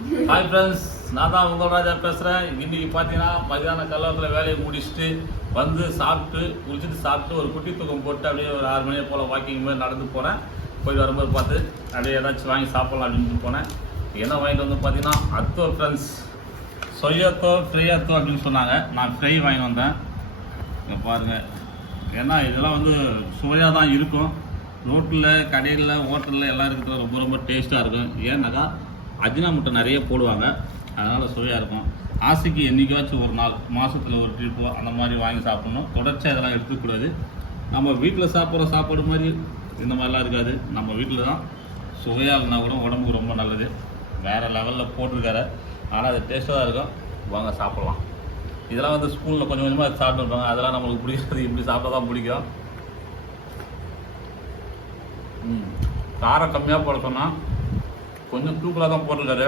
Hi friends, நான் தான் உங்கள் ராஜா பேசுகிறேன். இன்றைக்கி பார்த்தீங்கன்னா மதியான கல்லூரத்தில் வேலையை முடிச்சுட்டு வந்து குளிச்சுட்டு ஒரு குட்டி தூக்கம் போட்டு அப்படியே ஒரு 6 மணியை போல் வாக்கிங் மாதிரி நடந்து போனேன். போய் வரும்போது பார்த்து அப்படியே ஏதாச்சும் வாங்கி சாப்பிட்லாம் அப்படின்னு போனேன். என்ன வாங்கிட்டு வந்து பார்த்தீங்கன்னா அத்தோ ஃப்ரெண்ட்ஸ், சொய்யத்தோ ஃப்ரையத்தோ அப்படின்னு சொன்னாங்க. நான் ஃப்ரை வாங்கி வந்தேன். இங்கே பாருங்கள், ஏன்னா இதெல்லாம் வந்து சுவையாக தான் இருக்கும். ரோட்டில், கடையில், ஹோட்டலில் எல்லாம் இருக்கிறது ரொம்ப ரொம்ப டேஸ்ட்டாக இருக்கும். ஏன்னாக்கா அஜினா முட்டை நிறைய போடுவாங்க, அதனால் சுவையாக இருக்கும். ஆசைக்கு என்றைக்காச்சும் ஒரு நாள், மாதத்தில் ஒரு ட்ரிப்போ அந்த மாதிரி வாங்கி சாப்பிட்ணும். தொடர்ச்சியாக இதெல்லாம் எடுத்துக்கூடாது. நம்ம வீட்டில் சாப்பிட்ற சாப்பாடு மாதிரி இந்த மாதிரிலாம் இருக்காது. நம்ம வீட்டில் தான் சுவையாக இருந்தால் கூட உடம்புக்கு ரொம்ப நல்லது. வேறு லெவலில் போட்டிருக்காரு, ஆனால் அது டேஸ்ட்டாக தான் இருக்கும். வாங்க சாப்பிட்லாம். இதெல்லாம் வந்து ஸ்கூலில் கொஞ்சம் கொஞ்சமாக சாப்பிட்டுருப்பாங்க, அதெல்லாம் நம்மளுக்கு பிடிக்காது. இப்படி சாப்பிட்டா தான் பிடிக்கும். காரம் கம்மியாக போட சொன்னால் கொஞ்சம் தூக்கலாக தான் போட்டிருக்காரு.